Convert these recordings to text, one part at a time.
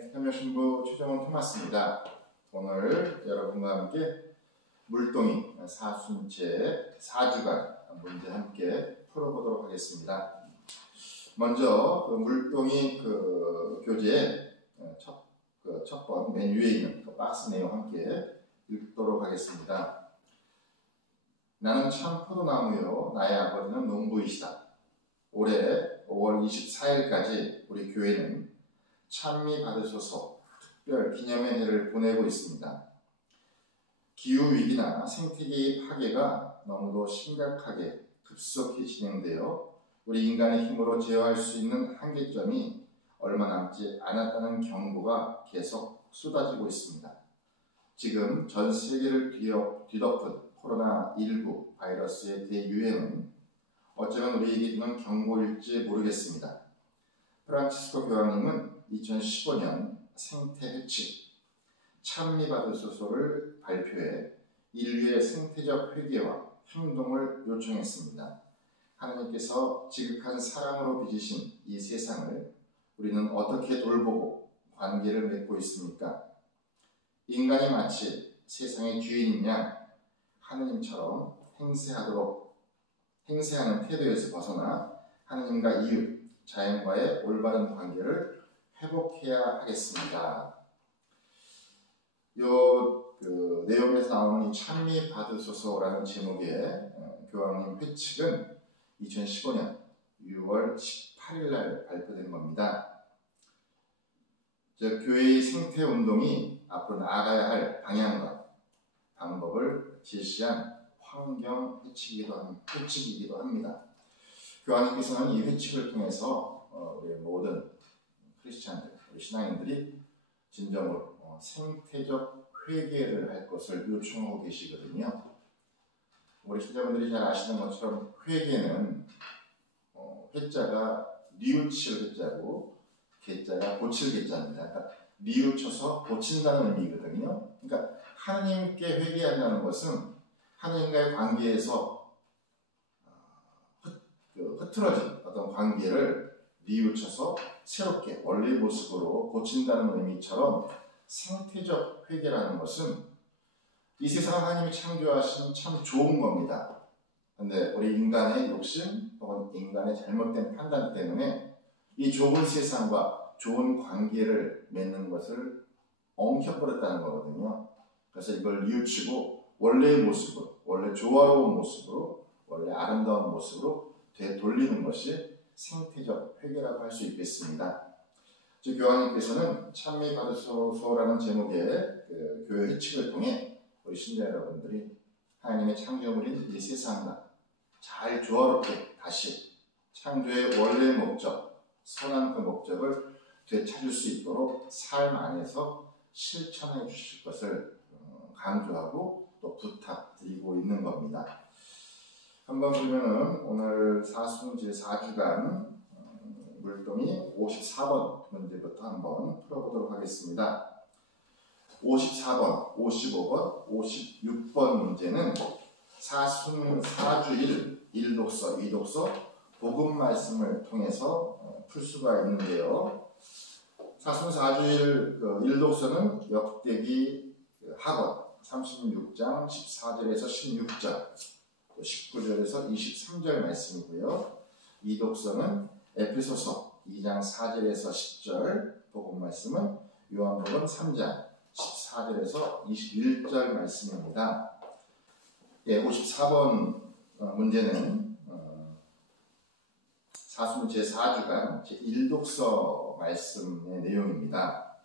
참여신부 최정원 토마스입니다. 오늘 여러분과 함께 물동이 사순제 4주간 문제 함께 풀어보도록 하겠습니다. 먼저 물동이 교재의 첫 번 맨 위에 있는 박스 내용 함께 읽도록 하겠습니다. 나는 참 포도나무요 나의 아버지는 농부이시다. 올해 5월 24일까지 우리 교회는 찬미 받으소서 특별 기념의 해를 보내고 있습니다. 기후위기나 생태계의 파괴가 너무도 심각하게 급속히 진행되어 우리 인간의 힘으로 제어할 수 있는 한계점이 얼마 남지 않았다는 경고가 계속 쏟아지고 있습니다. 지금 전 세계를 뒤덮은 코로나19 바이러스의 대유행은 어쩌면 우리에게 주는 경고일지 모르겠습니다. 프란치스코 교황님은 2015년 생태 회칙 찬미 받으소서를 발표해 인류의 생태적 회개와 행동을 요청했습니다. 하나님께서 지극한 사랑으로 빚으신 이 세상을 우리는 어떻게 돌보고 관계를 맺고 있습니까? 인간이 마치 세상의 주인인 양 하느님처럼 행세하는 태도에서 벗어나 하느님과 이웃, 자연과의 올바른 관계를 회복해야 하겠습니다. 내용에서 나오는 이 찬미 받으소서라는 제목의 교황님 회칙은 2015년 6월 18일 날 발표된 겁니다. 교회의 생태 운동이 앞으로 나아가야 할 방향과 방법을 제시한 환경 회칙이기도 합니다. 교황님께서는 이 회칙을 통해서 우리 모든 크리스찬들, 우리 신앙인들이 진정으로 생태적 회개를 할 것을 요청하고 계시거든요. 우리 신자분들이 잘 아시는 것처럼 회개는 회자가 뉘우칠 회자고 개자가 고칠 개자입니다. 그러니까 뉘우쳐서 고친다는 의미거든요. 그러니까 하나님께 회개한다는 것은 하나님과의 관계에서 흐트러진 어떤 관계를 뉘우쳐서 새롭게 원래의 모습으로 고친다는 의미처럼 생태적 회개라는 것은 이 세상을 하나님이 창조하신 참 좋은 겁니다. 그런데 우리 인간의 욕심 혹은 인간의 잘못된 판단 때문에 이 좁은 세상과 좋은 관계를 맺는 것을 엉켜버렸다는 거거든요. 그래서 이걸 뉘우치고 원래의 모습으로, 원래 조화로운 모습으로, 원래 아름다운 모습으로 되돌리는 것이 생태적 회개라고 할 수 있겠습니다. 교황님께서는 찬미 받으소서라는 제목의 교회 회칙을 통해 우리 신자 여러분들이 하나님의 창조물인 이 세상과 잘 조화롭게 다시 창조의 원래의 목적, 선한 그 목적을 되찾을 수 있도록 삶 안에서 실천해 주실 것을 강조하고 또 부탁드리고 있는 겁니다. 한번 보면은 오늘 사순제 4주간 물동이 54번 문제부터 한번 풀어보도록 하겠습니다. 54번, 55번, 56번 문제는 사순 4주일 1독서, 2독서 복음 말씀을 통해서 풀 수가 있는데요. 사순 4주일 1독서는 역대기 하권 36장 14절에서 16절, 19절에서 23절 말씀이고요. 2독서는 에베소서 2장 4절에서 10절 복음 말씀은 요한복음 3장 14절에서 21절 말씀입니다. 54번 문제는 사순 제4주간 제1독서 말씀의 내용입니다.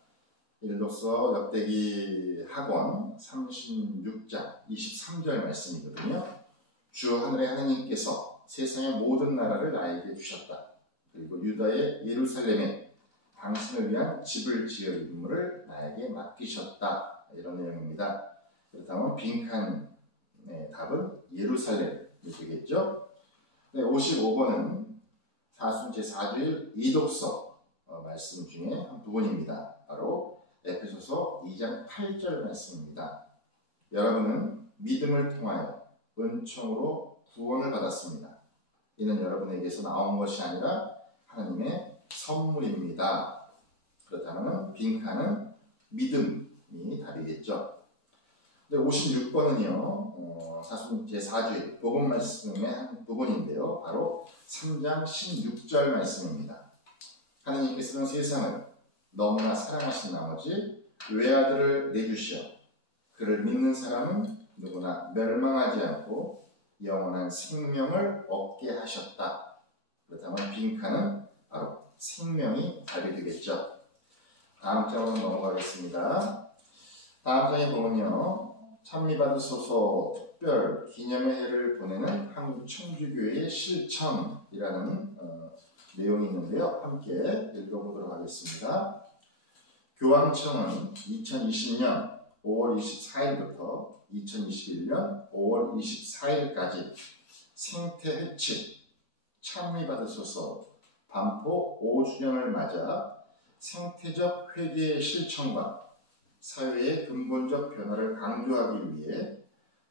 1독서 역대기 하권 36장 23절 말씀이거든요. 주 하늘의 하나님께서 세상의 모든 나라를 나에게 주셨다. 그리고 유다의 예루살렘에 당신을 위한 집을 지을 임무를 나에게 맡기셨다. 이런 내용입니다. 그렇다면 빈칸의 답은 예루살렘이 되겠죠. 55번은 사순 제4주일 2독서 말씀 중에 한 부분입니다. 바로 에베소서 2장 8절 말씀입니다. 여러분은 믿음을 통하여 은총으로 구원을 받았습니다. 이는 여러분에게서 나온 것이 아니라 하나님의 선물입니다. 그렇다면 빈칸은 믿음이 답이겠죠. 56번은요, 사순 제4주일 복음 말씀의 한 부분인데요. 바로 3장 16절 말씀입니다. 하느님께서는 세상을 너무나 사랑하신 나머지 외아들을 내주시어 그를 믿는 사람은 누구나 멸망하지 않고 영원한 생명을 얻게 하셨다. 그렇다면 빈칸은 바로 생명이 답이 되겠죠. 다음 장으로 넘어가겠습니다. 다음 장에 보면요, 찬미받으소서 특별 기념의 해를 보내는 한국 청주교회의 실천이라는 내용이 있는데요. 함께 읽어보도록 하겠습니다. 교황청은 2020년 5월 24일부터 2021년 5월 24일까지 생태 회칙 찬미받으소서 반포 5주년을 맞아 생태적 회개의 실천과 사회의 근본적 변화를 강조하기 위해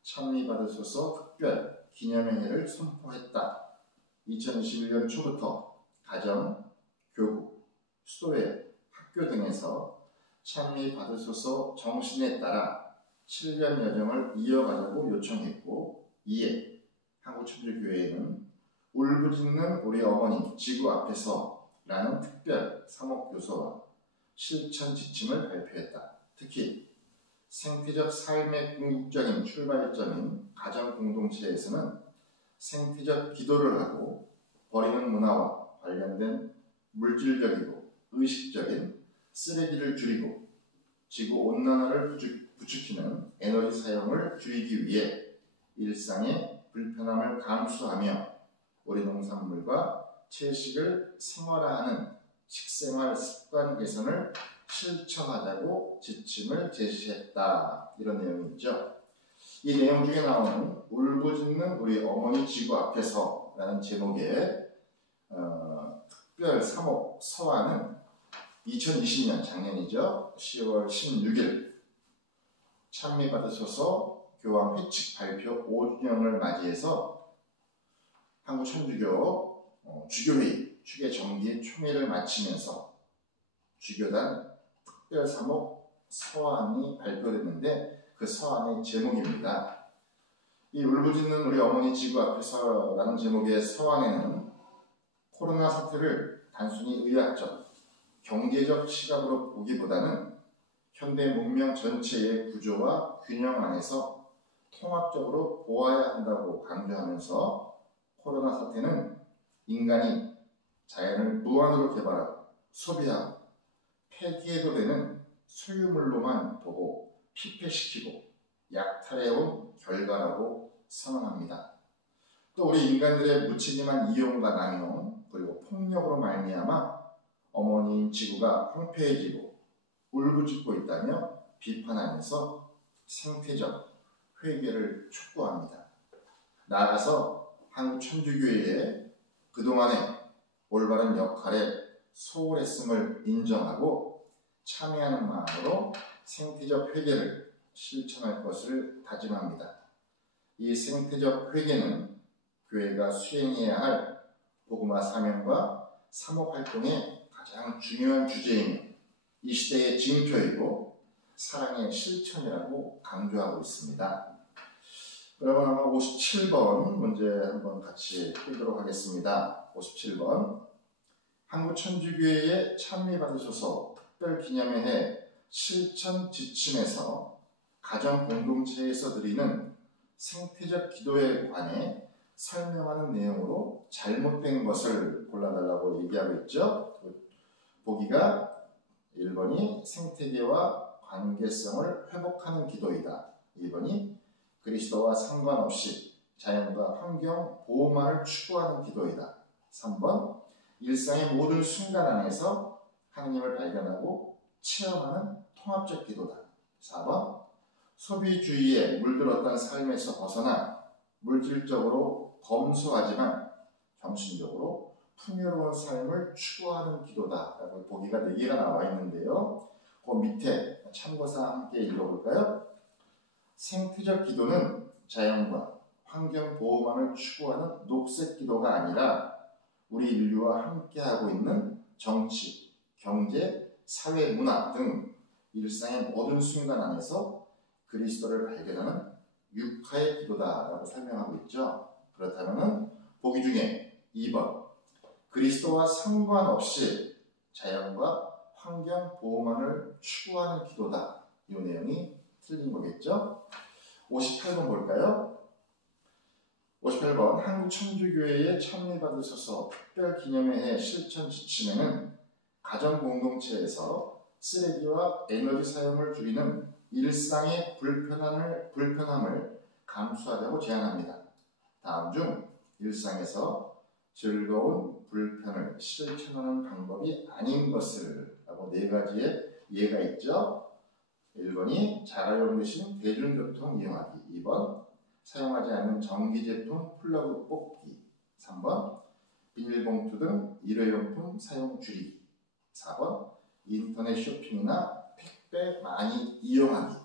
찬미받으소서 특별 기념의 해를 선포했다. 2021년 초부터 가정, 교구, 수도회, 학교 등에서 찬미받으소서 정신에 따라 7년 여정을 이어가자고 요청했고, 이에 한국천주교회는 울부짖는 우리 어머니 지구 앞에서 라는 특별 사목교서와 실천 지침을 발표했다. 특히 생태적 삶의 궁극적인 출발점인 가정 공동체에서는 생태적 기도를 하고 버리는 문화와 관련된 물질적이고 의식적인 쓰레기를 줄이고 지구온난화를 부추기는 에너지 사용을 줄이기 위해 일상의 불편함을 감수하며 우리 농산물과 채식을 생활화하는 식생활 습관 개선을 실천하자고 지침을 제시했다. 이런 내용이 있죠. 이 내용 중에 나오는 울부짖는 우리 어머니 지구 앞에서 라는 제목의 특별 사목 서한은 2020년 작년이죠. 10월 16일 찬미받으소서 교황 회칙 발표 5주년을 맞이해서 한국천주교 주교회의 추계 정기 총회를 마치면서 주교단 특별 사목 서한이 발표됐는데 그 서한의 제목입니다. 이 울부짖는 우리 어머니 지구 앞에서 라는 제목의 서한에는 코로나 사태를 단순히 의학적, 경제적 시각으로 보기보다는 현대 문명 전체의 구조와 균형 안에서 통합적으로 보아야 한다고 강조하면서 코로나 사태는 인간이 자연을 무한으로 개발하고 소비하고 폐기해도 되는 소유물로만 보고 피폐시키고 약탈해온 결과라고 선언합니다. 또 우리 인간들의 무책임한 이용과 남용 그리고 폭력으로 말미암아 어머니인 지구가 황폐해지고 울부짖고 있다며 비판하면서 생태적 회개를 촉구합니다. 나아가서 한국천주교회의 그동안의 올바른 역할에 소홀했음을 인정하고 참여하는 마음으로 생태적 회개를 실천할 것을 다짐합니다. 이 생태적 회개는 교회가 수행해야 할 복음화 사명과 사목활동의 가장 중요한 주제이며 이 시대의 징표이고 사랑의 실천이라고 강조하고 있습니다. 여러분 아마 57번 문제 한번 같이 풀도록 하겠습니다. 57번 한국천주교회의 찬미받으소서 특별기념의 해 실천 지침에서 가정 공동체에서 드리는 생태적 기도에 관해 설명하는 내용으로 잘못된 것을 골라달라고 얘기하고 있죠. 보기가 1번이 생태계와 관계성을 회복하는 기도이다. 2번이 그리스도와 상관없이 자연과 환경 보호만을 추구하는 기도이다. 3번 일상의 모든 순간 안에서 하나님을 발견하고 체험하는 통합적 기도다. 4번 소비주의에 물들었던 삶에서 벗어나 물질적으로 검소하지만 정신적으로 풍요로운 삶을 추구하는 기도다. 라고 보기가 4개가 나와 있는데요. 그 밑에 참고사항 함께 읽어볼까요? 생태적 기도는 자연과 환경 보호만을 추구하는 녹색 기도가 아니라 우리 인류와 함께하고 있는 정치, 경제, 사회, 문화 등 일상의 모든 순간 안에서 그리스도를 발견하는 육화의 기도다라고 설명하고 있죠. 그렇다면 보기 중에 2번 그리스도와 상관없이 자연과 환경 보호만을 추구하는 기도다. 이 내용이 틀린 거겠죠. 58번 볼까요? 58번 한국천주교회에 참여받으셔서 특별기념회의 실천 지침에는 가정공동체에서 쓰레기와 에너지 사용을 줄이는 일상의 불편함을 감수하자고 제안합니다. 다음 중 일상에서 즐거운 불편을 실천하는 방법이 아닌 것을 라고 4가지의 예가 있죠. 1번이 자가용 대신 대중교통 이용하기, 2번 사용하지 않는 전기제품 플러그 뽑기, 3번 비닐봉투 등 일회용품 사용 줄이기, 4번 인터넷 쇼핑이나 택배 많이 이용하기.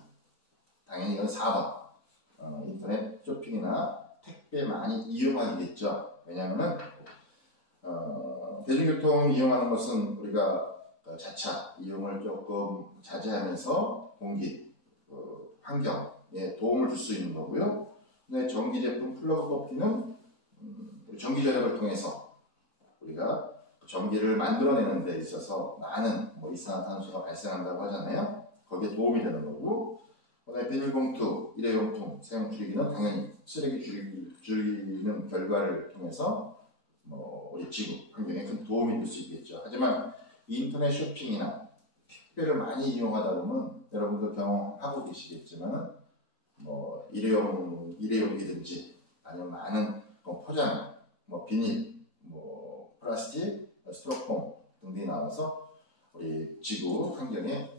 당연히 이건 4번 인터넷 쇼핑이나 택배 많이 이용하기겠죠. 왜냐하면 대중교통 이용하는 것은 우리가 자차 이용을 조금 자제하면서 공기, 환경에 도움을 줄 수 있는 거고요. 근데 전기제품 플러그 뽑기는 전기전력을 통해서 우리가 전기를 만들어내는 데 있어서 많은 이산화탄소가 발생한다고 하잖아요. 거기에 도움이 되는 거고, 그다음에 비닐봉투, 일회용품 사용 줄이기는 당연히 쓰레기 줄이는 결과를 통해서 우리 지구 환경에 큰 도움이 될 수 있겠죠. 하지만 인터넷 쇼핑이나 택배를 많이 이용하다 보면 여러분도 경험하고 계시겠지만 일회용이든지 아니면 많은 포장, 비닐, 플라스틱, 스티로폼 등등이 나와서 우리 지구 환경에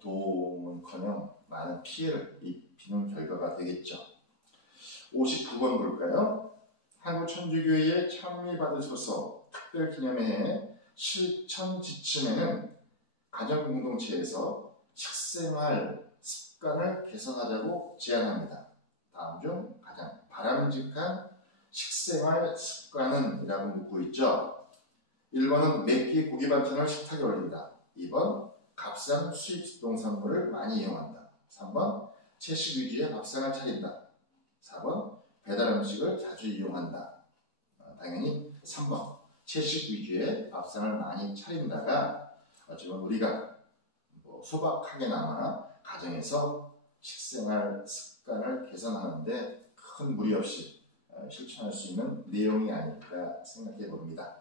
도움은커녕 많은 피해를 입히는 결과가 되겠죠. 59번 볼까요? 한국천주교회에 참여받으셔서 특별기념회의 실천 지침에는 가정공동체에서 식생활 습관을 개선하자고 제안합니다. 다음 중 가장 바람직한 식생활 습관은? 이라고 묻고 있죠. 1번은 매끼 고기 반찬을 식탁에 올린다. 2번 값싼 수입 농산물을 많이 이용한다. 3번 채식 위주의 밥상을 차린다. 4번 배달 음식을 자주 이용한다. 당연히 3번 채식 위주의 밥상을 많이 차린다가 어쩌면 우리가 소박하게나마 가정에서 식생활 습관을 개선하는데 큰 무리 없이 실천할 수 있는 내용이 아닐까 생각해 봅니다.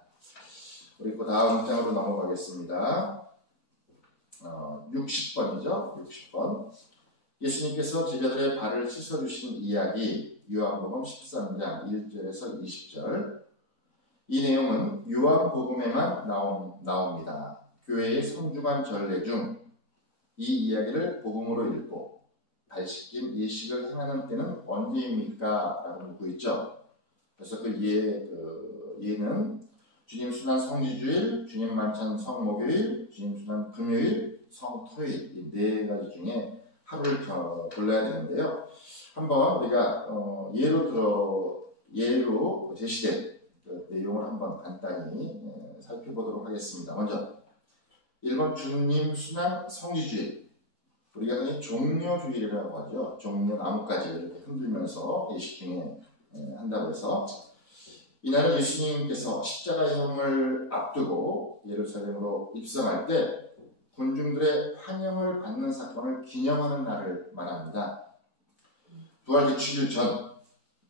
우리 그 다음 장으로 넘어가겠습니다. 60번이죠. 60번. 예수님께서 제자들의 발을 씻어주신 이야기 요한복음 13장 1절에서 20절. 이 내용은 요한복음에만 나옵니다. 교회의 성중한 전례 중 이 이야기를 복음으로 읽고 발 씻김 예식을 행하는 때는 언제입니까? 라고 묻고 있죠. 그래서 그 예는 주님 순환 성지주일, 주님 만찬 성목요일, 주님 순환 금요일, 성토일 이 4가지 중에 하루를 골라야 되는데요. 한번 우리가 예로 제시된 그 내용을 한번 간단히 살펴보도록 하겠습니다. 먼저 1번 주님 순환 성지주일. 우리가 흔히 종려주일이라고 하죠. 종려 나뭇가지 이렇게 흔들면서 예식 중에 한다고 해서 이날은 예수님께서 십자가형을 앞두고 예루살렘으로 입성할 때 군중들의 환영을 받는 사건을 기념하는 날을 말합니다. 부활 제축일 전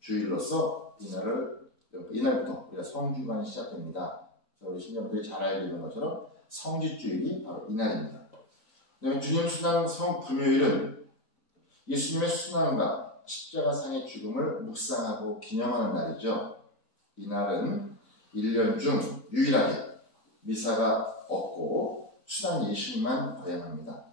주일로서 이날부터 우리가 성주간이 시작됩니다. 그래서 우리 신자분들이 잘 알고 있는 것처럼 성지주일이 바로 이날입니다. 그다음에 주님 순환 성금요일은 예수님의 순환과 십자가상의 죽음을 묵상하고 기념하는 날이죠. 이날은 1년 중 유일하게 미사가 없고 순환 예식만 거행합니다.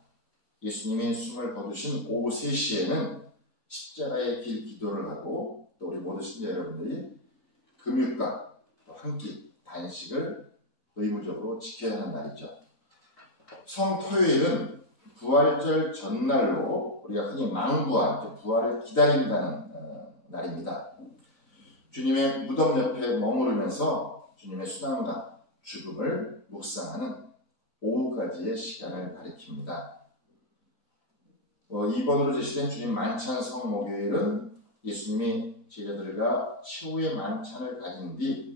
예수님이 숨을 거두신 오후 3시에는 십자가의 길 기도를 하고 또 우리 모든 신자 여러분들이 금육과 또 한 끼 단식을 의무적으로 지켜야 하는 날이죠. 성토요일은 부활절 전날로 우리가 흔히 망부활, 부활을 기다린다는 날입니다. 주님의 무덤 옆에 머무르면서 주님의 순환과 죽음을 묵상하는 오후까지의 시간을 가리킵니다. 2번으로 제시된 주님 만찬 성목요일은 예수님이 제자들과 최후의 만찬을 가진 뒤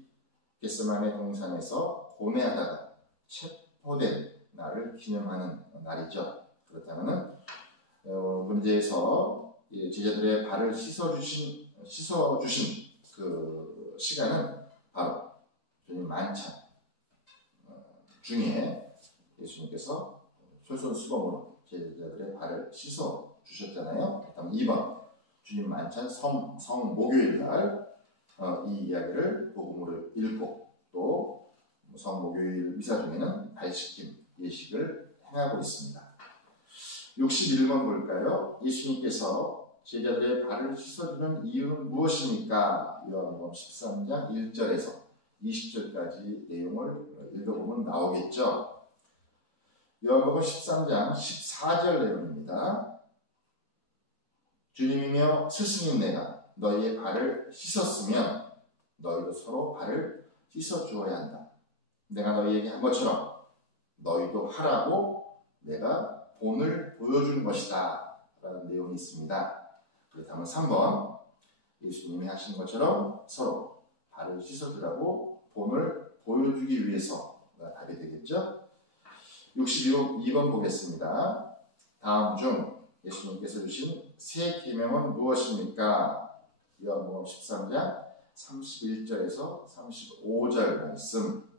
겟세마네 동산에서 고뇌하다가 체포된 날을 기념하는 날이죠. 그렇다면 문제에서 제자들의 발을 씻어주신 그 시간은 바로 주님 만찬 중에 예수님께서 솔선수범으로 제자들의 발을 씻어 주셨잖아요. 다음 2번 주님 만찬 성목요일 날 이 이야기를 복음으로 읽고 또 성목요일 미사 중에는 발 씻김 예식을 행하고 있습니다. 61번 볼까요? 예수님께서 제자들의 발을 씻어주는 이유는 무엇입니까? 요한복음 13장 1절에서 20절까지 내용을 읽어보면 나오겠죠. 요한복음 13장 14절 내용입니다. 주님이며 스승인 내가 너희의 발을 씻었으면 너희도 서로 발을 씻어주어야 한다. 내가 너희에게 한 것처럼 너희도 하라고 내가 본을 보여준 것이다 라는 내용이 있습니다. 그렇다면 3번 예수님이 하신 것처럼 서로 발을 씻어주라고 본을 보여주기 위해서가 답이 되겠죠. 62번 보겠습니다. 다음 중 예수님께서 주신 새 계명은 무엇입니까? 요한복음 13장 31절에서 35절 말씀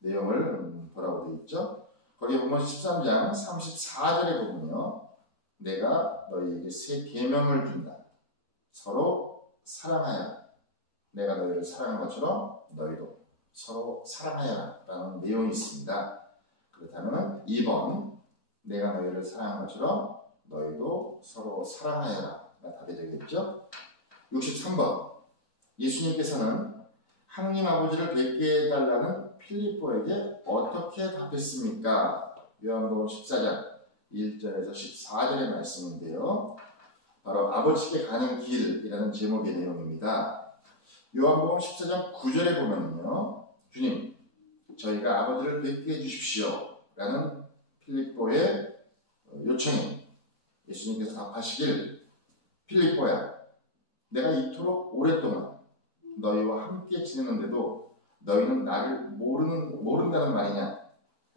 내용을 보라고 되어 있죠. 거기에 보면 13장 34절에 보면요. 내가 너희에게 새 계명을 준다. 서로 사랑하여라. 내가 너희를 사랑한 것처럼 너희도 서로 사랑하여라 라는 내용이 있습니다. 그렇다면 2번 내가 너희를 사랑한 것처럼 너희도 서로 사랑하여라 가 답이 되겠죠. 63번 예수님께서는 하느님 아버지를 뵙게 해달라는 필립보에게 어떻게 답했습니까? 요한복음 14장 1절에서 14절의 말씀인데요. 바로 아버지께 가는 길이라는 제목의 내용입니다. 요한복음 14장 9절에 보면요. 주님, 저희가 아버지를 뵙게 해주십시오 라는 필립보의 요청에 예수님께서 답하시길 필립보야, 내가 이토록 오랫동안 너희와 함께 지내는데도 너희는 나를 모른다는 말이냐?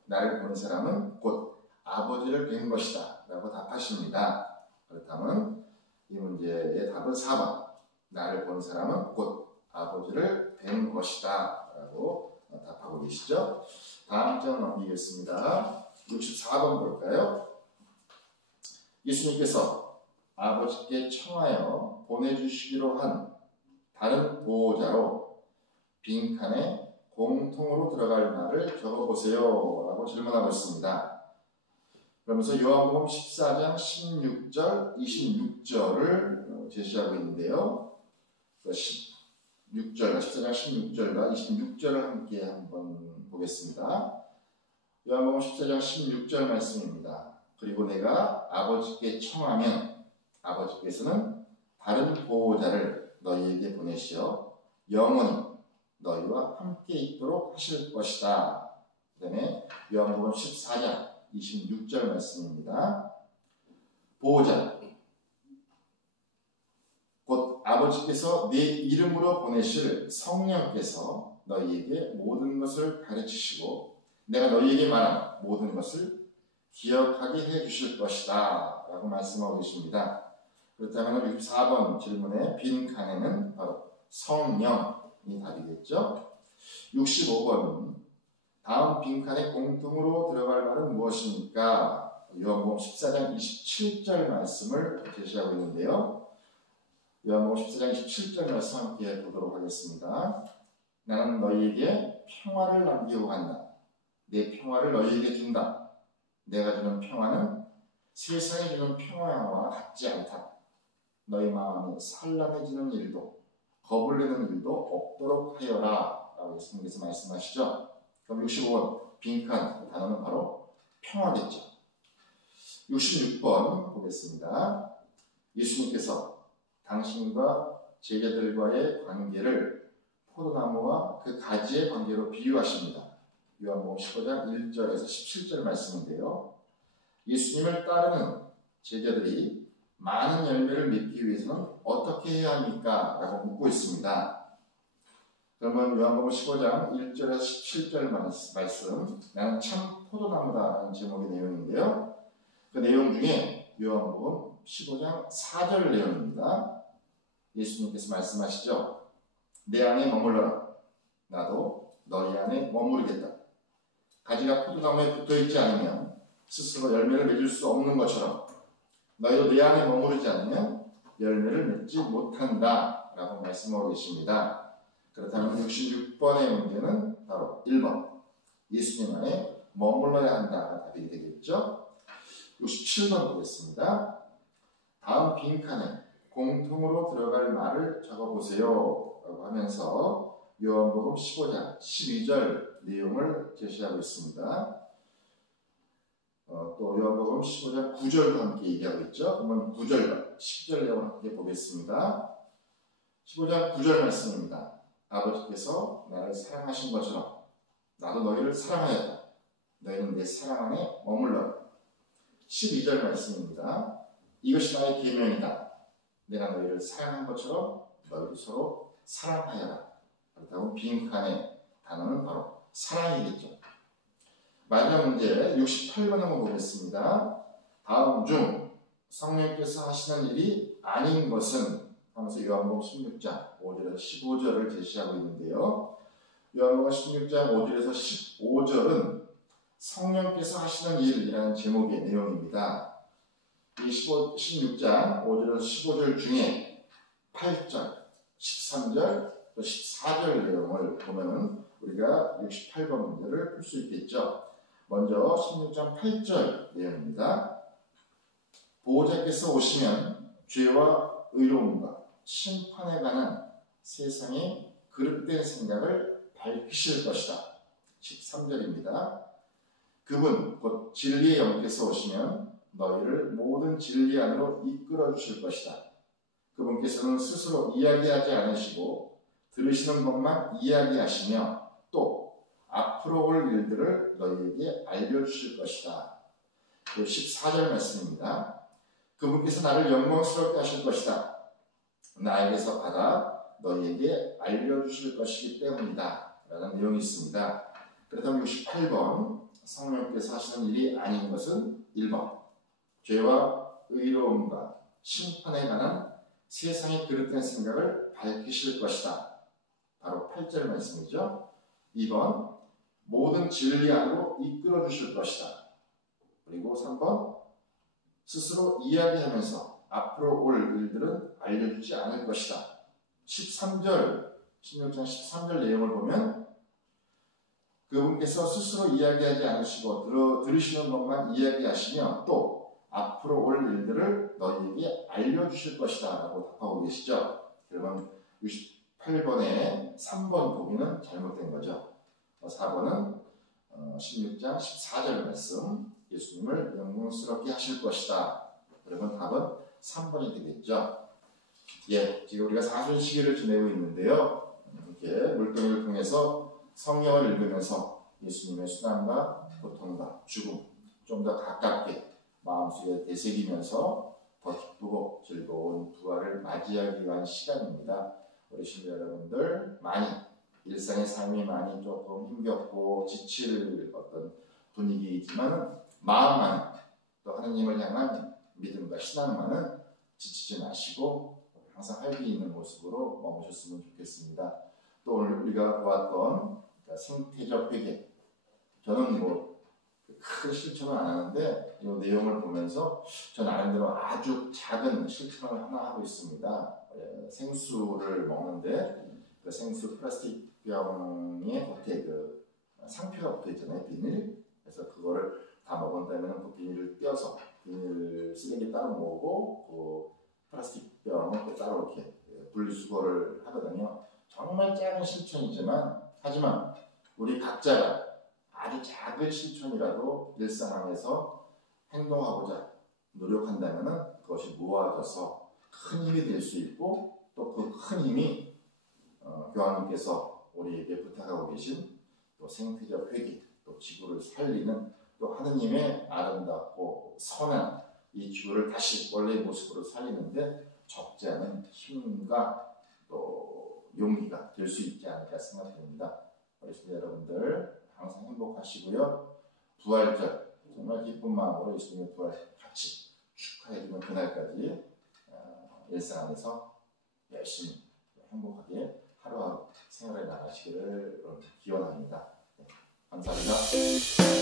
나를 보낸 사람은 곧 아버지를 뵌 것이다 라고 답하십니다. 그렇다면 이 문제의 답은 4번 나를 본 사람은 곧 아버지를 뵌 것이다 라고 답하고 계시죠. 다음 장 넘기겠습니다. 64번 볼까요? 예수님께서 아버지께 청하여 보내주시기로 한 다른 보호자로 빈칸에 공통으로 들어갈 말을 적어보세요 라고 질문하고 있습니다. 그러면서 요한복음 14장 16절, 26절을 제시하고 있는데요. 14장 16절과 26절을 함께 한번 보겠습니다. 요한복음 14장 16절 말씀입니다. 그리고 내가 아버지께 청하면 아버지께서는 다른 보호자를 너희에게 보내시어 영원히 너희와 함께 있도록 하실 것이다. 그 다음에 요한복음 14장 26절 말씀입니다. 보호자 곧 아버지께서 내 이름으로 보내실 성령께서 너희에게 모든 것을 가르치시고 내가 너희에게 말한 모든 것을 기억하게 해주실 것이다 라고 말씀하고 계십니다. 그렇다면 64번 질문의 빈칸에는 바로 성령이 답이겠죠. 65번 다음 빈칸에 공통으로 들어갈 말은 무엇입니까? 요한복음 14장 27절 말씀을 제시하고 있는데요. 요한복음 14장 27절 말씀 함께 보도록 하겠습니다. 나는 너희에게 평화를 남기고 간다. 내 평화를 너희에게 준다. 내가 주는 평화는 세상이 주는 평화와 같지 않다. 너희 마음이 산란해지는 일도 겁을 내는 일도 없도록 하여라 라고 예수님께서 말씀하시죠. 그럼 65번 빈칸 단어는 바로 평화겠죠. 66번 보겠습니다. 예수님께서 당신과 제자들과의 관계를 포도나무와 그 가지의 관계로 비유하십니다. 요한복음 15장 1절에서 17절 말씀인데요. 예수님을 따르는 제자들이 많은 열매를 맺기 위해서는 어떻게 해야 합니까? 라고 묻고 있습니다. 그러면 요한복음 15장 1절에서 17절 말씀, 나는 참 포도나무다라는 제목의 내용인데요. 그 내용 중에 요한복음 15장 4절 내용입니다. 예수님께서 말씀하시죠. 내 안에 머물러라. 나도 너희 안에 머무르겠다. 가지가 포도나무에 붙어있지 않으면 스스로 열매를 맺을 수 없는 것처럼 너희도 내 안에 머무르지 않으면 열매를 맺지 못한다 라고 말씀하고 계십니다. 그렇다면 66번의 문제는 바로 1번 예수님 안에 머물러야 한다 답이 되겠죠. 67번 보겠습니다. 다음 빈칸에 공통으로 들어갈 말을 적어보세요 라고 하면서 요한복음 15장 12절 내용을 제시하고 있습니다. 또 요한복음 15장 9절도 함께 얘기하고 있죠. 그러면 9절과 10절 내용을 함께 보겠습니다. 15장 9절 말씀입니다. 아버지께서 나를 사랑하신 것처럼 나도 너희를 사랑하였다. 너희는 내 사랑 안에 머물러라. 12절 말씀입니다. 이것이 나의 계명이다. 내가 너희를 사랑한 것처럼 너희도 서로 사랑하여라. 그렇다고 빈칸의 단어는 바로 사랑이겠죠. 마지막 문제 68번 한번 보겠습니다. 다음 중 성령께서 하시는 일이 아닌 것은 하면서 요한복음 16장 5절에서 15절을 제시하고 있는데요. 요한복음 16장 5절에서 15절은 성령께서 하시는 일이라는 제목의 내용입니다. 이 16장 5절에서 15절 중에 8절, 13절, 또 14절 내용을 보면 우리가 68번 문제를 풀 수 있겠죠. 먼저 16장 8절 내용입니다. 보호자께서 오시면 죄와 의로움과 심판에 관한 세상의 그릇된 생각을 밝히실 것이다. 13절입니다. 그분 곧 진리의 영께서 오시면 너희를 모든 진리 안으로 이끌어 주실 것이다. 그분께서는 스스로 이야기하지 않으시고 들으시는 것만 이야기하시며 또 앞으로 올 일들을 너희에게 알려주실 것이다. 14절 말씀입니다. 그분께서 나를 영광스럽게 하실 것이다. 나에게서 받아 너희에게 알려주실 것이기 때문이다. 라는 내용이 있습니다. 그렇다면 68번 성령께서 하시는 일이 아닌 것은 1번 죄와 의로움과 심판에 관한 세상의 그릇된 생각을 밝히실 것이다. 바로 8절 말씀이죠. 2번 모든 진리 안으로 이끌어 주실 것이다. 그리고 3번 스스로 이야기하면서 앞으로 올 일들은 알려주지 않을 것이다. 13절 16장 13절 내용을 보면 그분께서 스스로 이야기하지 않으시고 들으시는 것만 이야기하시며 또 앞으로 올 일들을 너희에게 알려주실 것이다 라고 답하고 계시죠. 그러면 68번에 3번 보기는 잘못된 거죠. 4번은 16장 14절 말씀 예수님을 영광스럽게 하실 것이다. 그러면 답은 3번이 되겠죠. 예, 지금 우리가 사순시기를 지내고 있는데요. 이렇게 물동이를 통해서 성경을 읽으면서 예수님의 순환과 고통과 죽음 좀 더 가깝게 마음속에 되새기면서 더 기쁘고 즐거운 부활을 맞이하기 위한 시간입니다. 우리 신자 여러분들 많이 일상의 삶이 많이 조금 힘겹고 지칠 어떤 분위기이지만 마음만 또 하나님을 향한 믿음과 신앙만은 지치지 마시고 항상 활기 있는 모습으로 머무셨으면 좋겠습니다. 또 오늘 우리가 보았던 생태적 회개, 저는 큰 실천은 안 하는데 이 내용을 보면서 저 나름대로 아주 작은 실천을 하나 하고 있습니다. 생수를 먹는데 그 생수 플라스틱 병에 겉에 그 상표가 붙어 있잖아요, 비닐. 그래서 그거를 다 먹은 다음에는 그 비닐을 떼어서 비닐 쓰레기 따로 모으고 그 플라스틱 병은 또 따로 이렇게 분리수거를 하거든요. 정말 작은 실천이지만 하지만 우리 각자가 아주 작은 실천이라도 일상 안에서 행동하고자 노력한다면 그것이 모아져서 큰 힘이 될 수 있고 또 그 큰 힘이 교황님께서 우리에게 부탁하고 계신 또 생태적 회개, 또 지구를 살리는 또 하느님의 아름답고 선한 이 지구를 다시 원래의 모습으로 살리는데 적지 않은 힘과 또 용기가 될 수 있지 않을까 생각됩니다. 그래서 여러분들 항상 행복하시고요. 부활절 정말 기쁜 마음으로 예수님의 부활 같이 축하해주는 그날까지 일상 안에서 열심히 행복하게 하루하루 생활해 나가시기를 기원합니다. 감사합니다.